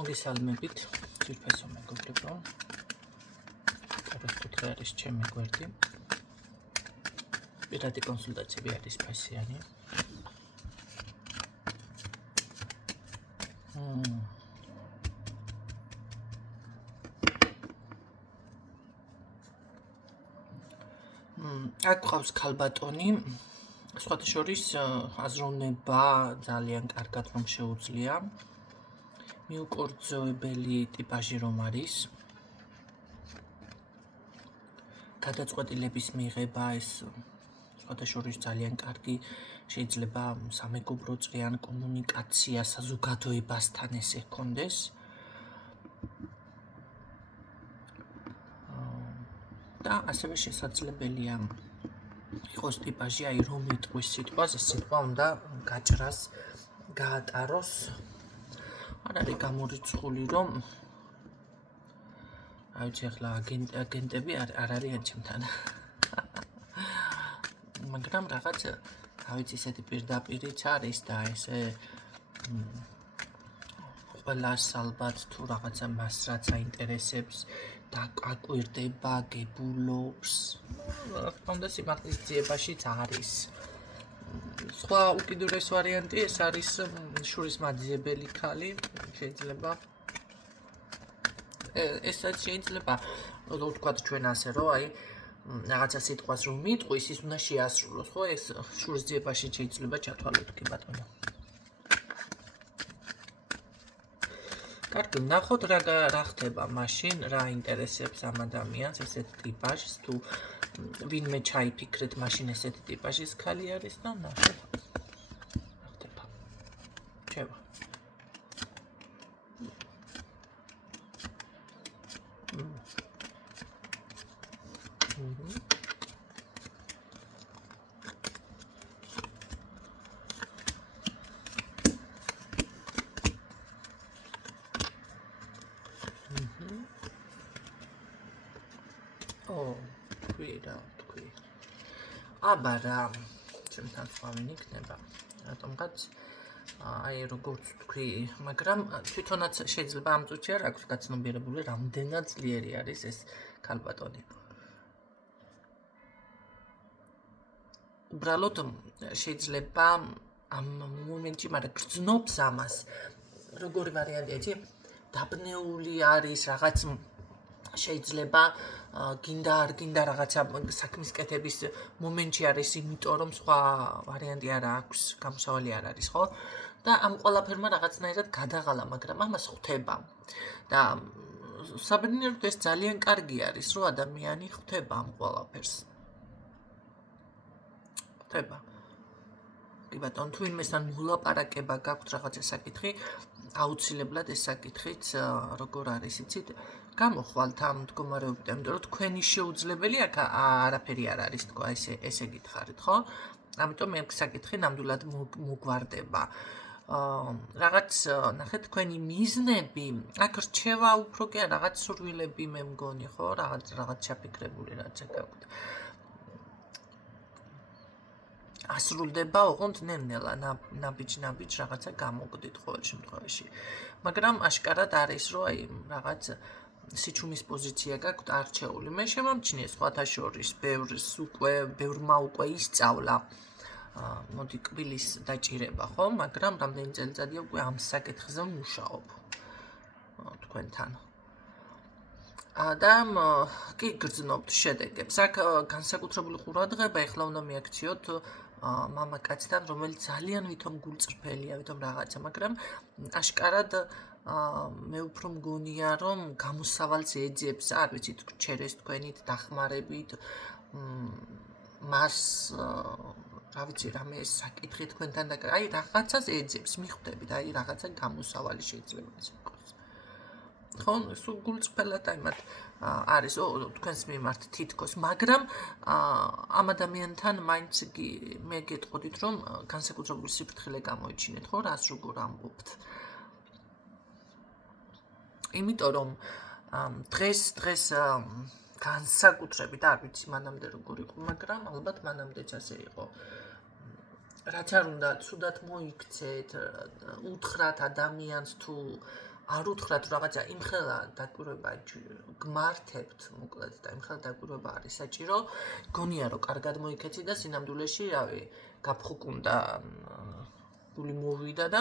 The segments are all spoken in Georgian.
მოგესალმებით, ძვირფასო მეგობრებო. გადასკუთრე არის ჩემი გვერდი. პირადი კონსულტაციები არის ფასიანი. აქ ყავს ქალბატონი. სხვათა შორის აზროვნება ძალიან კარგად რომ შეუძლია. მიუკერძოებელი ტიპაჟი რომ არის. გადაწყვეტილების მიღება ეს სხვათა შორის ძალიან კარგი შეიძლება სამეგობრო წრიან კომუნიკაცია საზოგადოებასთან ესე ჰქონდეს. და ასევე შესაძლებელია იყოს ტიპაჟი, აი რომ იტყვის სიტყვას, ეს სიტყვა უნდა გაჭრას, გაატაროს. არ არის გამორიცხული რომ აი ვიცი ახლა აგენტები არ არიან ჩემთან. მაგრამ რაღაც რა ვიცი ესეთი პირდაპირიც არის და ესე ყველას ალბათ თუ რაღაცა მას რაც აინტერესებს და აკვირდება, გებულობს. რა თქმა უნდა სიმართლის ძიებაშიც არის. სხვა უკიდურეს ვარიანტი ეს არის შურის მაძიებელი ქალი, შეიძლება ესაც შეიძლება ვთქვათ ჩვენ ასე რომ აი რაღაცა სიტყვას რომ მიტყვის ის უნდა შეასრულოს, ხო? ეს შურის ძიებაში შეიძლება ჩათვალოთ კი ბატონო. კარგი, ნახოთ რა ხდება მაშინ, რა ინტერესებს ამ ადამიანს ესეთ ტიპაჟს თუ ვინმე ჩაიფიქრეთ მაშინ ესეთი ტიპაჟის ქალი არის და ნახოთ. რა ხდება. შევა. თქვი. აბა რა, ჩემთან სხვავინ იქნება. რატომღაც აი როგორც თქვი, მაგრამ თვითონაც შეიძლება ამ წუთში არ აქვს გაცნობიერებული რამდენად ძლიერი არის ეს ქალბატონი. უბრალოდ შეიძლება ამ მომენტში, მაგრამ გრძნობს ამას. როგორი ვარიანტია, იცი? დაბნეული არის რაღაც შეიძლება გინდა არ გინდა რაღაცა საქმის კეთების მომენტში არის, იმიტომ რომ სხვა ვარიანტი არ აქვს, გამოსავალი არ არის, ხო? და ამ ყველაფერმა რაღაცნაირად გადაღალა, მაგრამ ამას ხვდება. და საბედნიეროდ ეს ძალიან კარგი არის, რომ ადამიანი ხვდება ამ ყველაფერს. ხვდება. კი ბატონო, თუ იმესთან მოლაპარაკება გაქვთ რაღაცა საკითხი, აუცილებლად ეს საკითხიც როგორ არის, იცით? გამოხვალთ ამ მდგომარეობით, იმიტომ რომ თქვენი შეუძლებელი აქ არაფერი არ არის, თქო, ესე გითხარით, ხო? ამიტომ მე საკითხი ნამდვილად მოგვარდება. რაღაც ნახეთ თქვენი მიზნები, აქ რჩევა უფრო კი რაღაც სურვილები მე მგონი, ხო? რაღაც ჩაფიქრებული რაც გაქვთ. ასრულდება ოღონდ ნელ-ნელა, ნაბიჯ რაღაცა გამოგდით ყოველ შემთხვევაში. მაგრამ აშკარად არის, რომ აი რაღაც სიჩუმის პოზიცია გაქვთ არჩეული. მე შემამჩნია სხვათა შორის ბევრმა უკვე ისწავლა მოდი კბილის დაჭირება, ხო? მაგრამ რამდენი წელიწადია უკვე ამ საკითხზე ვმუშაობ თქვენთან. და კი გრძნობთ შედეგებს. აქ განსაკუთრებული ყურადღება ეხლა უნდა მიაქციოთ მამაკაცთან, რომელიც ძალიან ვითომ გულწრფელია, ვითომ რაღაცა, მაგრამ აშკარად მე უფრო მგონია, რომ გამოსავალს ეძებს, არ ვიცით, ჩერეს თქვენით დახმარებით, მას რა ვიცი, რამე საკითხი თქვენთან და აი რაღაცას ეძებს, მიხვდებით, აი რაღაცა გამოსავალი შეიძლება ეს იყოს. ხო, სულ გულწრფელად აიმათ არის თქვენს მიმართ თითქოს, მაგრამ ამ ადამიანთან მაინც მე გეტყოდით, რომ განსაკუთრებული სიფრთხილე გამოიჩინეთ, ხო, რას როგორ ამბობთ. იმიტომ რომ დღეს განსაკუთრებით არ ვიცი მანამდე როგორ იყო, მაგრამ ალბათ მანამდეც ასე იყო. რაც არ უნდა, ცუდად მოიქცეთ, უთხრათ ადამიანს თუ არ უთხრათ რაღაცა იმხელა დაკვირვება გმართებთ მოკლედ და იმხელა დაკვირვება არის საჭირო გონია რომ კარგად მოიქეცი და სინამდვილეში რავი გაფხუკუნდა გული მოვიდა და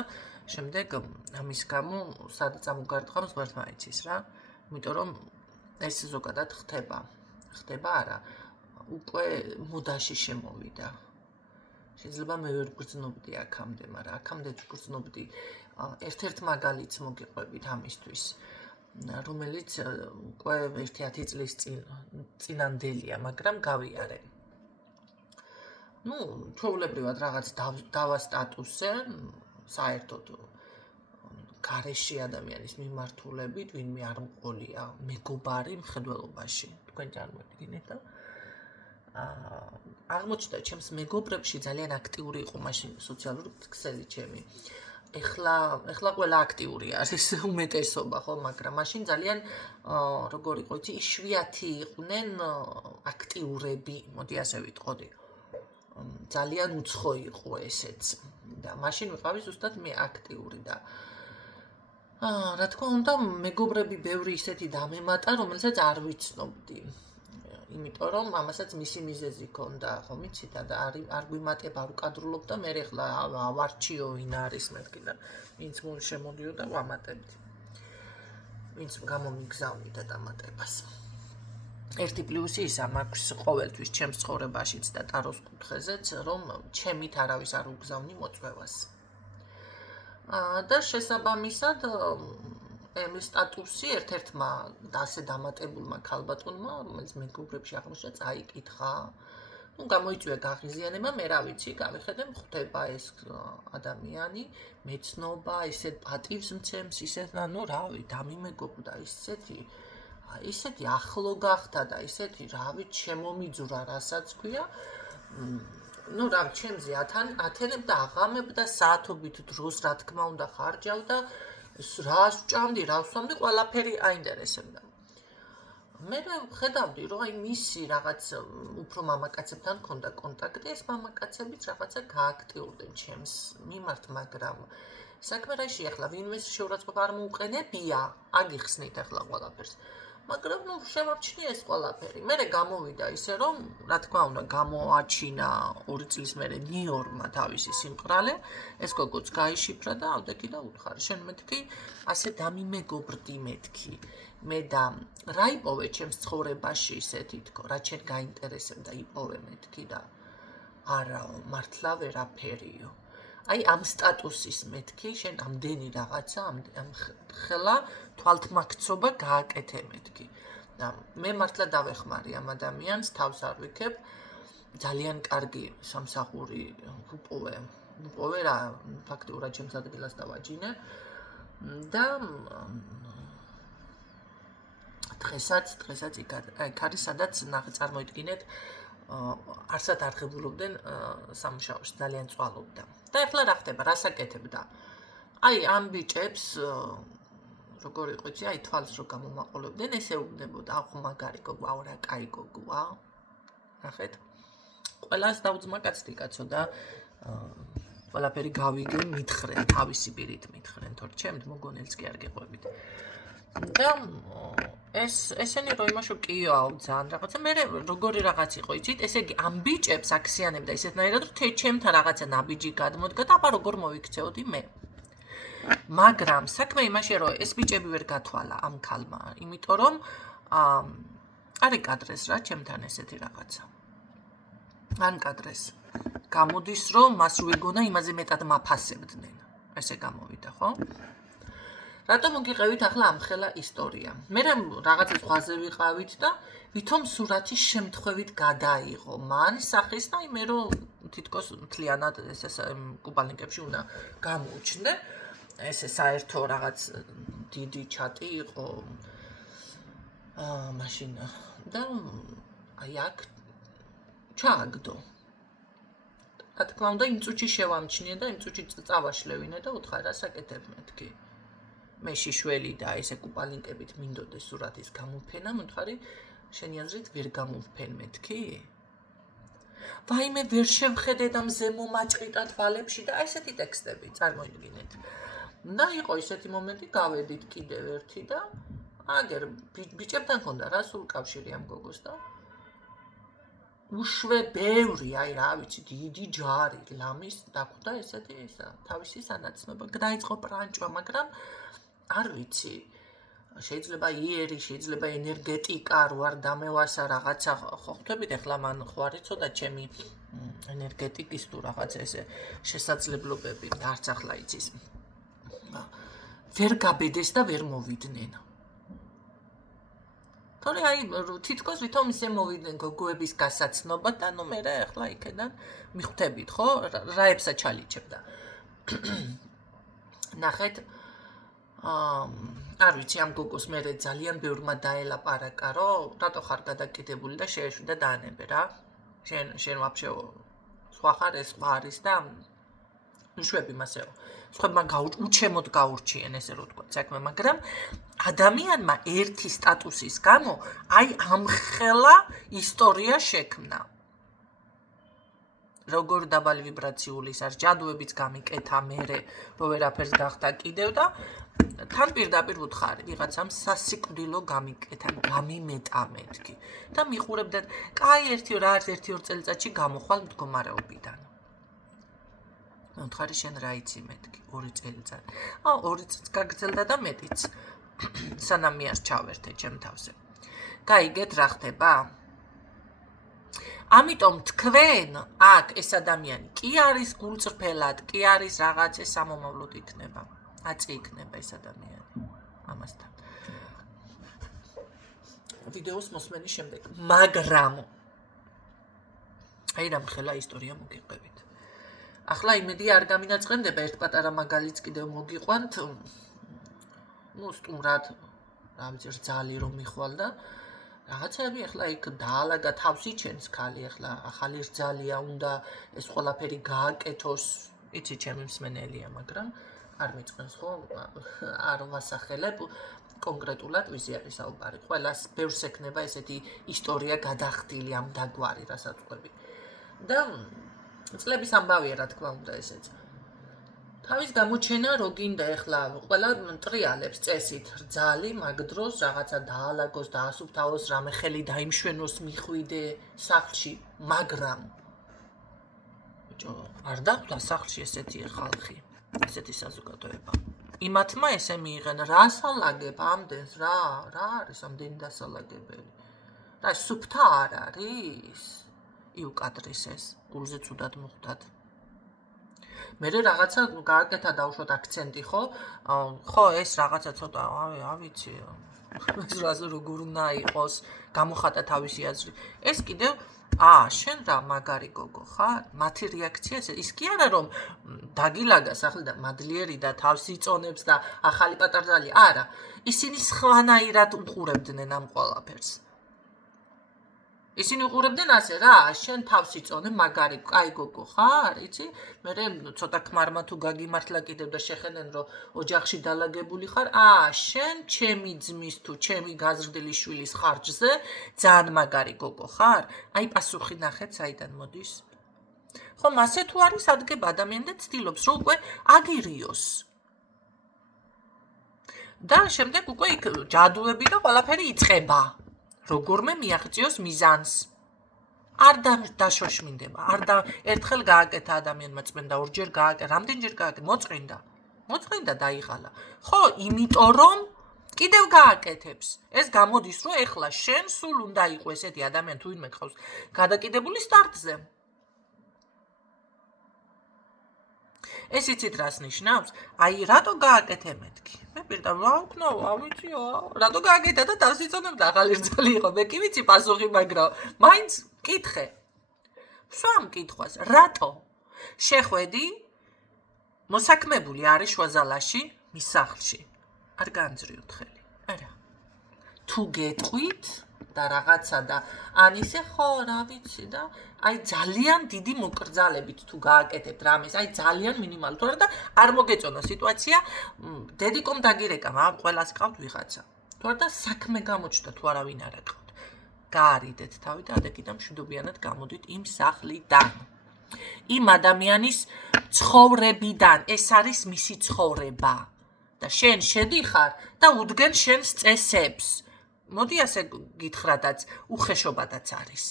შემდეგ ამის გამო სადაც ამოგარტყამს ღმერთმა იცის რა იმიტომ რომ ეს ზოგადად ხდება არა უკვე მოდაში შემოვიდა შეიძლება მე ვერ გრძნობდი აქამდე მაგრამ აქამდე გრძნობდი ერთ-ერთ მაგალითს მოგიყვებით ამისთვის რომელიც უკვე 1-10 წლის წინანდელია მაგრამ გავიარე ну ჩვეულებრივად რაღაც დავა სტატუსზე საერთოდ გარეშე ადამიანის მიმართულებით ვინმე არ მყოლია მეგობარი მხედველობაში თქვენ წარმოგიდგენთ და აღმოჩნდა ჩემს მეგობრებში ძალიან აქტიური იყო მაშინ სოციალური ქსელი ჩემი ეხლა ყველა აქტიური არის უმეტესობა ხო მაგრამ მაშინ ძალიან როგორ იყო იცი იშვიათი იყვნენ აქტიურები მოდი ასე ვიტყოდი ძალიან უცხო იყო ესეც და მაშინ ვიყავი ზუსტად მე აქტიური და რა თქმა უნდა მეგობრები ბევრი ისეთი დამემატა რომელსაც არ ვიცნობდი იმიტომ რომ ამასაც მისი მიზეზი ჰქონდა ხომ იცით და არ გვიმატება არ უკადრულობ და მე ახლა ავარჩიო ვინ არის მეთქი და ვინც შემოდიოდა ვამატებდი ვინც გამომიგზავნიდა დამატებას ერთი პლუსი ისა მაქვს ყოველთვის ჩემს ცხოვრებაშიც და ტაროს კუთხეზეც რომ ჩემით არავის არ უგზავნი მოწვევას და შესაბამისად ემის სტატუსი ერთ-ერთმა ასე დამატებულმა ქალბატონმა რომელიც მეგობრებში აღმოჩნდა წაიკითხა ну გამოიწვია გაღიზიანება მე რა ვიცი გამიხედე ხდება ეს ადამიანი მეცნობა ისეთ პატივს მცემს ისეთ ну რავი დამიმეგობრდა ისეთი ახლო გახდა და ისეთი რავი შემომიძვრა რასაც ქვია ну რა ჩემზე ათენებ და აღამებ და საათობით დროს რა თქმა უნდა ხარჯავ და რას ვჭამდი, რა ვსვამდი, ყველაფერი აინტერესებდა. მე ხედავდი, რომ აი მისი რაღაც უფრო მამაკაცებთან ჰქონდა კონტაქტი, ეს მამაკაცებიც რაღაცა გააქტიურდნენ ჩემს მიმართ, მაგრამ საქმე რაში ახლა ვინმეს შეურაცხყოფა არ მოუყენებია, აგიხსნით ახლა ყველაფერს. მაგრამ ну შემორჩნია ეს ყველაფერი. მე გამოვიდა ისე რომ, რა თქმა უნდა, გამოაჩინა 2 წლის მერე ნიორმა თავისი სიმყრალე, ეს გოგოც გაიშიფრა და ავდექი და უთხარი. შენ მეთქი, ასე დამიმეგობრდი მეთქი. მე და რა იპოვე ჩემს ცხოვრებაში ისეთი თქო, რა შენ გაინტერესებდა იპოვე მეთქი და არაო, მართლა ვერაფერიო. აი ამ სტატუსის მეთქი, შენ ამდენი რაღაცა, ამ ხელა თვალთმაქცობა გააკეთე მეთქი. და მე მართლა დავეხმარი ამ ადამიანს, თავს არ ვიქებ. ძალიან კარგი სამსახური უპოვე რა, ფაქტიურად ჩემს ადგილას დავაჯინე. და დღესაც იქ არის სადაც წარმოიდგინეთ არსად არღებულობდნენ სამუშაოში ძალიან წვალობდა. და ახლა რა ხდება, რას აკეთებდა? აი ამ ბიჭებს როგორ იყო იცი, აი თვალს რო გამომაყოლებდნენ, ესე უბნებოდა, აუ მაგარი გოგო, აუ რა კაი გოგოა. ნახეთ. ყველას დაუძმა კაცთი კაცო და ყველაფერი გავიგე მითხრენ, თავისი პირით მითხრენ, თორე ჩემთ მოგონელს კი არ გეყვებით. და ესენი რო იმაშო კიო ძალიან რაღაცა მე როგორი რაღაც იყო იცით ესე იგი ამ ბიჭებს აქციანებდა ისეთნაირად რომ ჩემთან რაღაცა ნაბიჯი გადმოდგა და აბა როგორ მოვიქცეოდი მე მაგრამ საქმე იმაშია რომ ეს ბიჭები ვერ გათვალა ამ ქალმა იმიტომ რომ არ ეკადრეს რა ჩემთან ესეთი რაღაცა ან კადრეს გამოდის რომ მას რო ეგონა იმაზე მეტად მაფასებდნენ ესე გამოვიდა ხო რატომ მოგიყევით ახლა ამ ხელა ისტორია? მე რაღაცა ზღვაზე ვიყავით და ვითომ სურათი შემთხვევით გადაიღო. მან სახეს და მე რომ თითქოს მთლიანად ეს კუბალინკებში უნდა გამოუჩნდე. ესე საერთო რაღაც დიდი ჩატი იყო. მაშინ და აი აქ ჩააგდო. რა თქმა უნდა იმ წუთში შევამჩნიე და იმ წუთში წავაშლევინე და უთხრა რა საკეთებ მეთქი. მე შიშველი და ესე კუპალინკებით მინდოდეს სურათის გამოფენა, მითხარი, შენი აზრით ვერ გამოვფენ მეთქი? ვაიმე ვერ შევხედე და მზე მომაჭყიტა თვალებში და ესეთი ტექსტები წარმოიდგინეთ. და იყო ისეთი მომენტი, გავედით კიდევ ერთი და აგერ ბიჭებთან ქონდა რა სულ კავშირი ამ გოგოს და უშვე ბევრი, აი რა ვიცი, დიდი ჯარი ლამის დაგვდა ესეთი ისა, თავისი სანაცნობა. დაიწყო პრანჭვა, მაგრამ არ ვიცი. შეიძლება იერი, შეიძლება ენერგეტიკა რო არ დამევასა რაღაცა, ხო ხვდებით ახლა მან ხო არ იცოდა ჩემი ენერგეტიკის თუ რაღაცა ესე შესაძლებლობები, არც ახლა იცის. ვერ გაბედეს და ვერ მოვიდნენ. თორე აი თითქოს ვითომ ისე მოვიდნენ გოგოების გასაცნობა და ნუ მე ახლა იქიდან მიხვდებით ხო რაებსა ჩალიჩებდა. ნახეთ არ ვიცი ამ გოგოს მე ძალიან ბევრმა დაელაპარაკა რომ რატო ხარ გადაკიდებული და შეეშვი და დაანებე რა. შენ ვაფშე სხვა ხარ ეს სხვა არის და შვები მასეო. სხვებმა უჩემოდ გაურჩიენ ესე რო თქვა საქმე, მაგრამ ადამიანმა ერთი სტატუსის გამო აი ამხელა ისტორია შექმნა. როგორ დაბალი ვიბრაციული არის, ჯადუებიც გამიკეთა მერე, რო ვერაფერს გახდა კიდევ და თან პირდაპირ ვუთხარი, ვიღაცამ სასიკვდილო გამიკეთა, გამიმეტა მეთქი და მიხურებდა, კაი 1-2 წელიწადში გამოხვალ მდგომარეობიდან. ვუთხარი შენ რა იცი მეთქი 2 წელიწად. 2 წელს გაგრძელდა და მეტიც. სანამ მიას ჩავერთე ჩემ თავზე. გაიგეთ რა ხდება? ამიტომ თქვენ აქ ეს ადამიანი კი არის გულწრფელად, კი არის რაღაც ეს სამომავლოდ იქნება. აწი იქნება ეს ადამიანი ამასთან. ვიდეოს მოსმენის შემდეგ, მაგრამ აი რამხელა ისტორია მოგიყვებით. ახლა იმედი არ გამინაწყენდება ერთ პატარა მაგალითს კიდევ მოგიყვანთ. ნუ სტუმრად რა ვიცი რძალი რომ მიხვალ და რაღაცები ახლა იქ დაალაგა თავს იჩენს ქალი ახლა ახალი რძალია უნდა ეს ყველაფერი გააკეთოს იცი ჩემი მსმენელია მაგრამ არ მიწყენს ხო არ ვასახელებ კონკრეტულად ვიზი არის საუბარი ყველას ბევრს ექნება ესეთი ისტორია გადახდილი ამ დაგვარი რასაც ყვები და წლების ამბავია რა თქმა უნდა ესეც თავის გამოჩენა რო გინდა ახლა ყველა ტრიალებს წესით რძალი მაგ დროს რაღაცა დაალაგოს დაასუფთავოს რამე ხელი დაიმშვენოს მიხვიდე სახლში მაგრამ ბიჭო არ დახვდა სახლში ესეთი ხალხი ესეთი საზოგადოება იმათმა ესე მიიღენ რას ალაგებ ამდენს რა არის ამდენი დასალაგებელი რა სუფთა არ არის იუკადრის ეს გულზე ცუდად მოხდათ მე რაღაცა გააკეთა დავუშვათ აქცენტი ხო ეს რაღაცა ცოტა ავიცი ეს რაზე როგორ უნდა იყოს გამოხატა თავისი აზრი ეს კიდევ შენ რა მაგარი გოგო ხარ მათი რეაქცია ის კი არა რომ დაგილაგა სახლი და მადლიერი და თავს იწონებს და ახალი პატარძალი არა ისინი სხვანაირად უყურებდნენ ამ ყველაფერს ისინი უყურებდნენ ასე რა შენ თავს იწონე მაგარი კაი გოგო ხარ იცი მე ცოტა ქმარმა თუ გაგიმართლა კიდევ და შეხედენ რომ ოჯახში დალაგებული ხარ შენ ჩემი ძმის თუ ჩემი გაზრდილი შვილის ხარჯზე ძალიან მაგარი გოგო ხარ აი პასუხი ნახეთ საიდან მოდის ხო მასე თუ არის ადგება ადამიანი და ცდილობს რომ უკვე აგირიოს და შემდეგ უკვე იქ ჯადუები და ყველაფერი იწყება როგორმე მიაღწიოს მიზანს არ დაშოშმინდება არ ერთხელ გააკეთა ადამიანმა წმენდა ორჯერ გააკეთა რამდენჯერ გააკეთა მოწყინდა დაიღალა ხო იმიტომ რომ კიდევ გააკეთებს ეს გამოდის რომ ეხლა შენ სულ უნდა იყო ესეთი ადამიანი თუ ვინმე გყავს გადაკიდებული სტარტზე ეს იცით რას ნიშნავს? აი რატო გააკეთე მეთქი? მე პირდაპირ ვაუქნო, ავიციო, რატო გააკეთა და თავს იწონებდა ახალი რძალი იყო. მე კი ვიცი პასუხი, მაგრამ მაინც კითხე. სვამ კითხვას, რატო? შეხვედი მოსაქმებული არის შუაზალაში მის სახლში. არ განძრიოთ ხელი. არა. თუ გეტყვით და რაღაცა და ანისე ხო რა ვიცი და აი ძალიან დიდი მოკრძალებით თუ გააკეთებთ რამეს აი ძალიან მინიმალურად თორე და არ მოგეწონა სიტუაცია დედიკომ დაგირეკა მაგრამ ყველას ყავთ ვიღაცა თორე და საქმე გამოჩნდა თუ არავინ არ აკავთ გაარიდეთ თავი და ადეკიდან მშვიდობიანად გამოდით იმ სახლიდან იმ ადამიანის ცხოვრებიდან, ეს არის მისი ცხოვრება. და შენ შედიხარ და უდგენ შენს წესებს. მოდი ასე გითხრადაც, უხეშობადაც არის.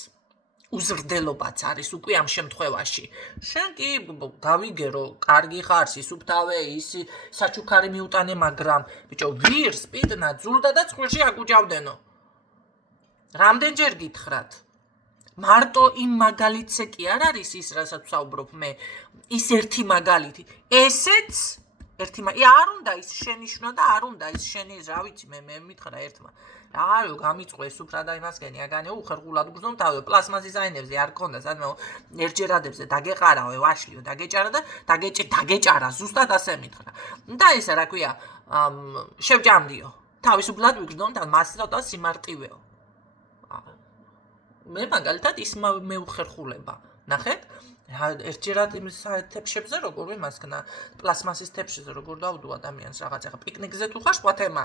უზრდელობაც არის უკვე ამ შემთხვევაში. შენ კი გავიგერო, კარგი ხარ, სისუფთავე, ის საჩუქარი მიუტანე, მაგრამ ბიჭო, ვირს პიტნა ძულდა და ცხვირში აგუჭავდენო. რამდენჯერ გითხრათ? მარტო იმ მაგალითზე კი არ არის ის, რასაც ვსაუბრობ მე, ის ერთი მაგალითი. ესეც ერთი არ უნდა ის შენიშნო და არ უნდა ის შენი, რა ვიცი, მე მითხრა ერთმა. რა გამიწყვე სუფრა და იმას გენი აგანე უხერხულად გრძნო თავი პლასმასის აინებზე არ ქონდა სადმე ერჯერადებზე დაგეყარავე ვაშლიო დაგეჭარა და დაგეჭარა ზუსტად ასე მითხრა და ესა რა ქვია შევჭამდიო თავისუფლად ვიგრძნო და მასწავლა სიმარტივეო მე მაგალითად ის მე უხერხულება ნახეთ ერჯერად იმ თეფშებზე როგორ ვიმასქნა პლასმასის თეფშზე როგორ დავდო ადამიანს რაღაც ახლა პიკნიკზე თუ ხარ სხვა თემა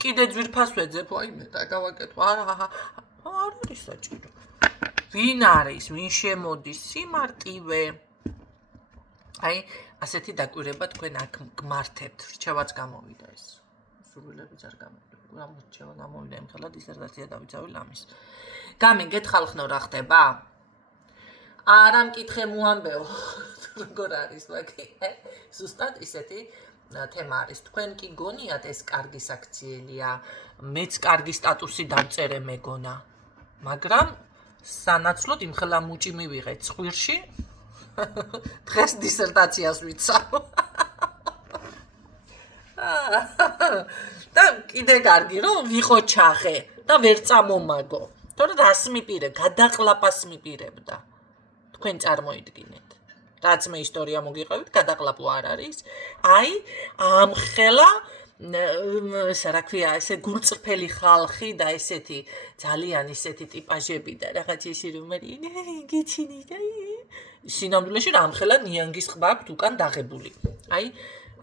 კიდე ძვირფას ვეძებ, აი მე და გავაკეთო. არ არის საჭირო. ვინ არის, ვინ შემოდის, სიმარტივე. აი, ასეთი დაკვირება თქვენ აქ გმართებთ, რჩევაც გამოვიდა ეს. სურვილებიც არ გამოვიდა. რამორჩევა გამოვიდა, ემხელა დისერტაცია დავიცავი ლამის. გამიგეთ ხალხნო რა ხდება? არა მკითხე მოამბეო. როგორ არის, მაგი? ზუსტად ისეთი თემა არის. თქვენ კი გონიათ ეს კარგი საქციელია, მეც კარგი სტატუსი დავწერე მეგონა. მაგრამ სანაცვლოდ იმხელა მუჭი მივიღე ცხვირში. დღეს დისერტაციას ვიცავ. და კიდე კარგი რომ ვიყო ჩახე და ვერ წამომაგო. თორე რას მიპირე, გადაყლაპას მიპირებდა. თქვენ წარმოიდგინეთ. რაც მე ისტორია მოგიყევით, გადაყლაპო არ არის. აი, ამხელა ესა რა ქვია, ესე გულწრფელი ხალხი და ესეთი ძალიან ისეთი ტიპაჟები და რაღაც ისე რომ გიჩინი და სინამდვილეში რამხელა ნიანგის ყბა აქვს უკან დაღებული. აი,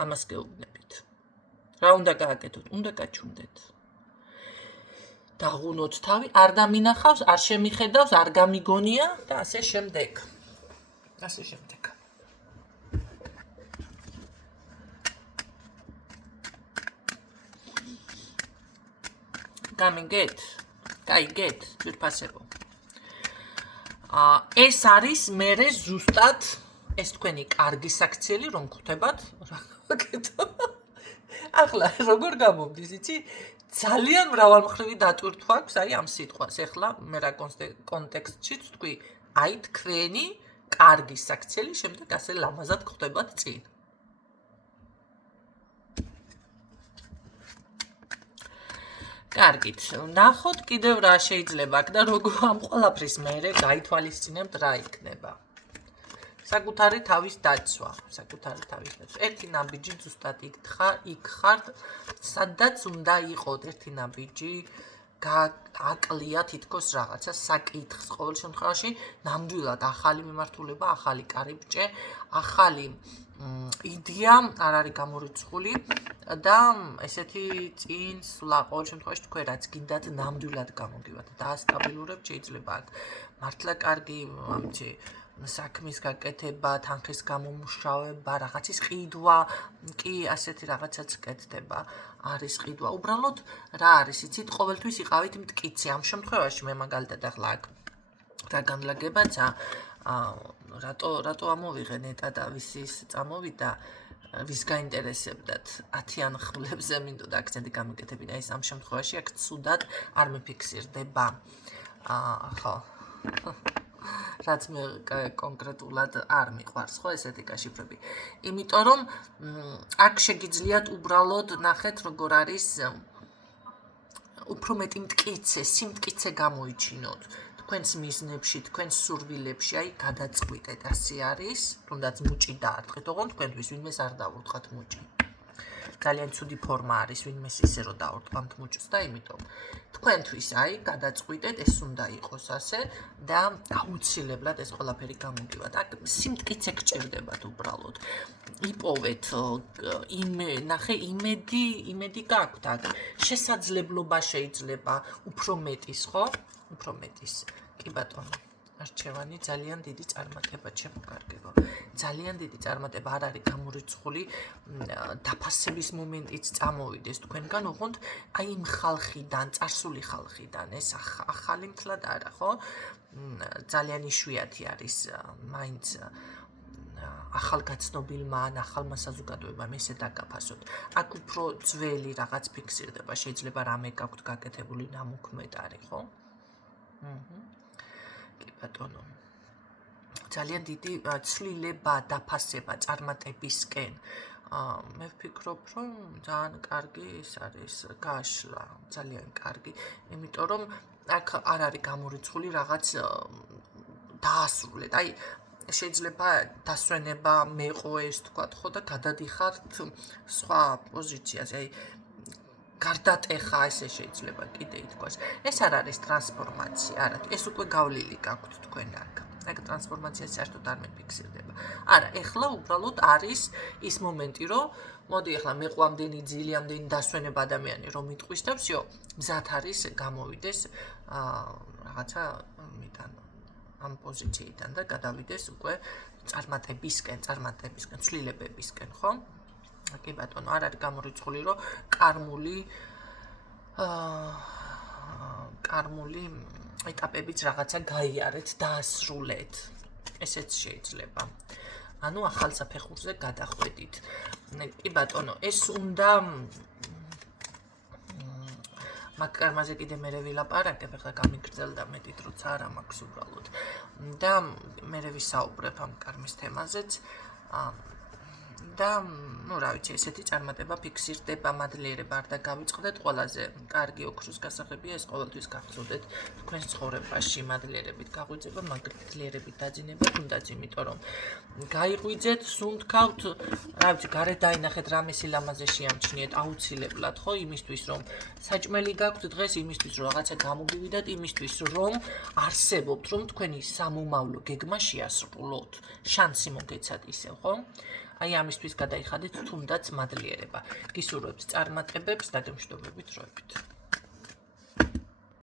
ამას გეუბნებით. რა უნდა გააკეთოთ? უნდა გაჩუნდეთ. დაღუნოთ თავი, არ დამინახავს, არ შემიხედავს, არ გამიგონია და ასე შემდეგ. ასე შემდეგ. გამიგეთ? გაიგეთ? ძვირფასებო. ეს არის მერე ზუსტად ეს თქვენი კარგი საქციელი რომ გხვდებათ, რა გაკეთო? ახლა როგორ გამომდის, იცი? ძალიან მრავალმხრივი დატვირთვა აქვს აი ამ სიტყვას. ეხლა მე რა კონტექსტშიც თქვი, აი თქვენი კარგი საქციელი შემდეგ ასე ლამაზად გხვდებათ წინ. კარგით, ნახოთ კიდევ რა შეიძლება აქ და როგორ ამ ყველაფრის მერე გაითვალისწინებთ რა იქნება. საკუთარი თავის დაცვა, ერთი ნაბიჯი ზუსტად იქ ხართ, სადაც უნდა იყოთ ერთი ნაბიჯი აკლია თითქოს რაღაცა საკითხს ყოველ შემთხვევაში ნამდვილად ახალი მიმართულება, ახალი კარიბჭე, ახალი იდეა არ არის გამორიცხული და ესეთი წინ სვლა ყოველ შემთხვევაში თქვენ რაც გინდათ ნამდვილად გამოგივათ და სტაბილურებ შეიძლება აქ მართლა კარგი ამჩი საქმის გაკეთება, თანხის გამომუშავება, რაღაცის ყიდვა, კი ასეთი რაღაცაც კეთდება. არის ყიდვა. უბრალოდ რა არის, იცით, ყოველთვის იყავით მტკიცე. ამ შემთხვევაში მე მაგალითად ახლა აქ რა განლაგებაცა, რატო ამოვიღე ნეტა და ვისის წამოვიდა, ვის გაინტერესებდათ 10-იან ხმლებზე მინდოდა აქცენტი გამიკეთებინა. ეს ამ შემთხვევაში აქ ცუდად არ მეფიქსირდება. ხო. რაც მე კონკრეტულად არ მიყვარს ხო ესეთი კაშიფრები. იმიტომ რომ აქ შეგიძლიათ უბრალოდ ნახეთ როგორ არის უფრო მეტი მტკიცე, სიმტკიცე გამოიჩინოთ. თქვენს მიზნებში, თქვენს სურვილებში, აი გადაწყვიტეთ, ასე არის, თუნდაც მუჭი დაარტყით, ოღონდ თქვენთვის ვინმეს არ დავურტყათ მუჭი. ძალიან ცუდი ფორმა არის ვინმეს ისე რომ დაურტყამთ მუჭს და იმიტომ თქვენთვის აი გადაწყვიტეთ ეს უნდა იყოს ასე და აუცილებლად ეს ყველაფერი გამოგივათ. აქ სიმტკიცე გჭირდებათ უბრალოდ. იპოვეთ ნახე იმედი გაქვთ აქ. შესაძლებლობა შეიძლება უფრო მეტის, ხო? უფრო მეტის. კი ბატონო. არჩევანი ძალიან დიდი წარმატება ჩემო კარგებო. ძალიან დიდი წარმატება არ არის გამორიცხული დაფასების მომენტიც წამოვიდეს თქვენგან, ოღონდ აი იმ ხალხიდან, წარსული ხალხიდან, ეს ახალი მთლად არა, ხო? ძალიან იშვიათი არის მაინც ახალგაცნობილმა ან ახალმა საზოგადოებამ ესე დაგაფასოთ. აქ უფრო ძველი რაღაც ფიქსირდება, შეიძლება რამე გაქვთ გაკეთებული ნამოქმედარი, ხო? კი ბატონო. ძალიან დიდი ცვლილება დაფასება წარმატებისკენ. მე ვფიქრობ, რომ ძალიან კარგი ის არის გაშლა, ძალიან კარგი, იმიტომ რომ აქ არ არის გამორიცხული რაღაც დაასრულეთ. აი შეიძლება დასვენება მეყო ეს თქვათ, ხო და გადადიხართ სხვა პოზიციაზე, აი გარდატეხა ესე შეიძლება კიდე ითქვას. ეს არ არის ტრანსფორმაცია, არა, ეს უკვე გავლილი გაქვთ თქვენ აქ. აქ ტრანსფორმაცია საერთოდ არ მეფიქსირდება. არა, ეხლა უბრალოდ არის ის მომენტი, რომ მოდი ეხლა მეყო ამდენი ძილი, ამდენი დასვენება ადამიანი რომ იტყვის და всё, მზად არის გამოვიდეს რაღაცა მიდან ამ პოზიციიდან და გადავიდეს უკვე წარმატებისკენ, ცვლილებებისკენ, ხო? კი ბატონო, არ არის გამორიცხული, რომ კარმული ეტაპებიც რაღაცა გაიარეთ, დაასრულეთ. ესეც შეიძლება. ანუ ახალ საფეხურზე გადახვედით. კი ბატონო, ეს უნდა მაგ კარმაზე კიდე მერე ვილაპარაკებ, ახლა გამიგრძელდა მეტი დროც არა მაქვს უბრალოდ. და მერე ვისაუბრებ ამ კარმის თემაზეც. და რა ვიცი, ესეთი წარმატება ფიქსირდება, მადლიერება არ დაგავიწყდეთ, ყველაზე კარგი ოქროს გასაღებია ეს ყოველთვის გახსოვდეთ თქვენს ცხოვრებაში, მადლიერებით გაღვიძება, მადლიერებით დაძინება, თუნდაც იმიტომ რომ გაიღვიძეთ, სუნთქავთ, რა ვიცი, გარეთ დაინახეთ რამე სილამაზე შეამჩნიეთ, აუცილებლად, ხო, იმისთვის რომ საჭმელი გაქვთ დღეს, იმისთვის რომ რაღაცა გამოგივიდათ, იმისთვის რომ არსებობთ, რომ თქვენი სამომავლო გეგმა შეასრულოთ, შანსი მოგეცათ ისევ, ხო? აი ამისთვის გადაიხადეთ თუნდაც მადლიერება. გისურვებთ წარმატებებს, დაგემშვიდობებით დროებით.